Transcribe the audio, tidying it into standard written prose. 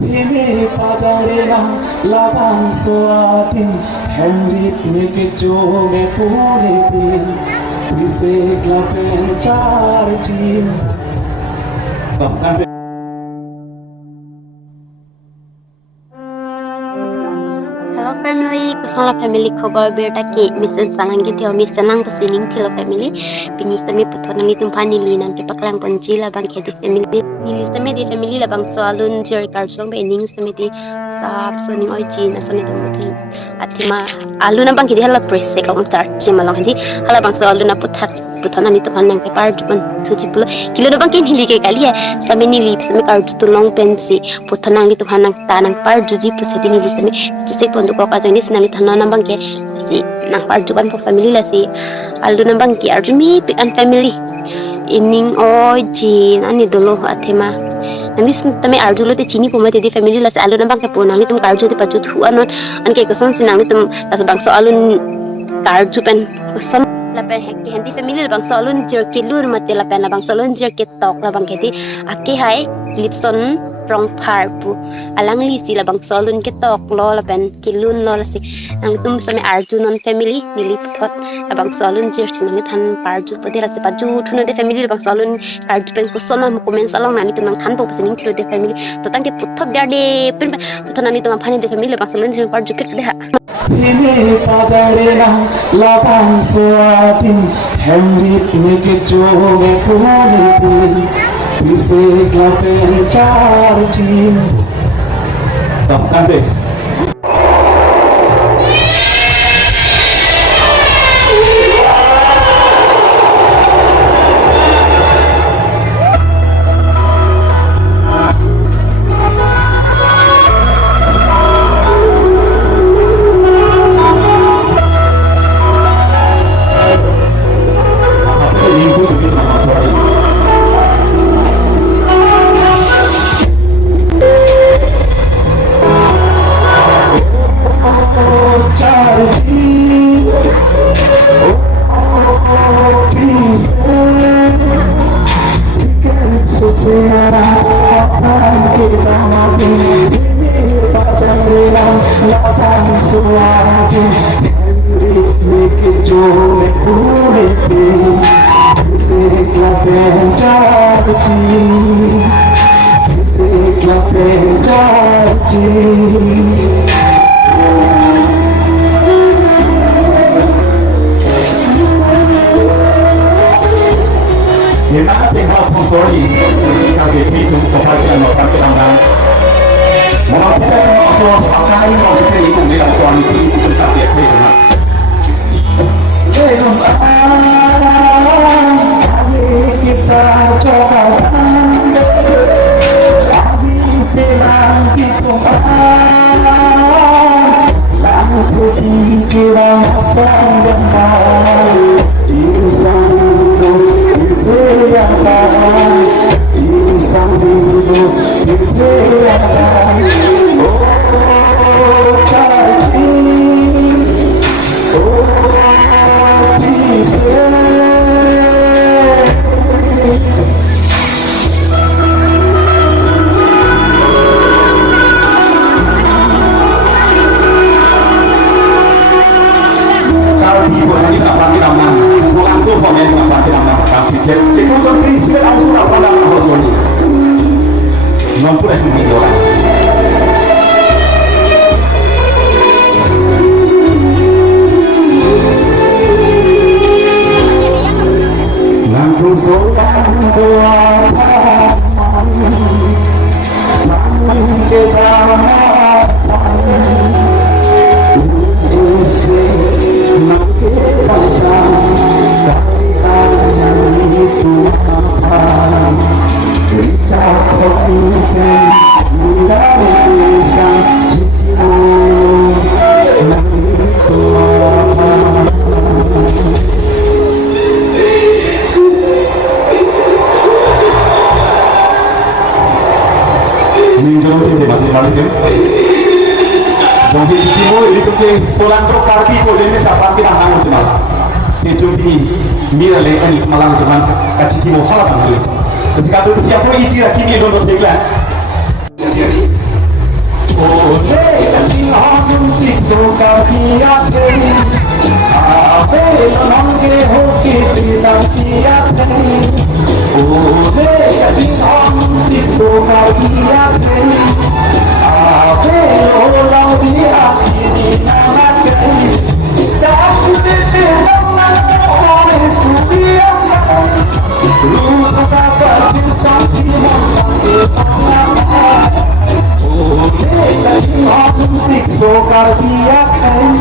Hene pajarena labang soatin Henry neke joge pure pin Prise glapen charjin Hello family, kusala family khobar berta ke mission salang ke theo mission lang pasining hello family pini sami puthon ngi tumpani linan ke paklang panji la bang ke di family ni sami di family la bang so alun jer kar song be ning sami di sap so ning oi chin asani tum thing atima alu na bang ke di hala press se kam tar jima lang di hala bang so alu na puthat puthon ani tupan nang ke par jupan thuji pulo kilo na bang ke hili ke kali ya sami ni lip sami kar tu long pensi puthon nang ni tupan nang tanang par juji puseti ni sami jise pon ko ka jani sinali thana nambang ke si nang par jukan po family la si aldu nambang ki arjumi pick and family ining oi jin ani dolo athema nami tame arjulo te chini poma te di family la si aldu nambang ke po nang tum karjo te pajut hu anon an ke koson sinang tum las bangso alun karju pen koson la pen hek hendi family la bangso alun jer ke lur mate la pen la bangso alun jer ke tok la bang ke di ake hai lipson rong par pu alang li si labang solun ke tok lo la pen kilun lo la si ang tum same arjunon family nili thot labang solun jir sin ni than parju pade la si paju thuno de family labang solun arju pen kusona komen salong nani tum than po pasining thilo de family to tang ke puthok garde pen puthona ni tum phani de family labang solun jir parju ke de ha Hene pajarena labang soatin Henry neke joge pure pin Prise glapen charjin Tante Hiện tại tình hình không số gì các vị thi chúng có phải là một cái đồng năng mà nó biết là nó số họ cái họ sẽ nghĩ cùng đi làm số thì chúng ta biết đi hả để không kita coba kami bilang kita lalu pikiran sendiri insan itu yang baik insan itu yang baik oh janji oh bisa Jadi untuk Kristen aku sudah pada Amazon mampu dah begini orang Lampu solang tua namun kita isi makin pasang itu apa kita kopikan mulai bisa cium itu apa ini jauh sih mati balik ya jadi cium itu ke solan pro karti ko dene sapang kita hangat malah itu di mira le ani malang teman kaciti mo hala bangale ketika tu siapa ijira kimi dono tegla Sokar dia kan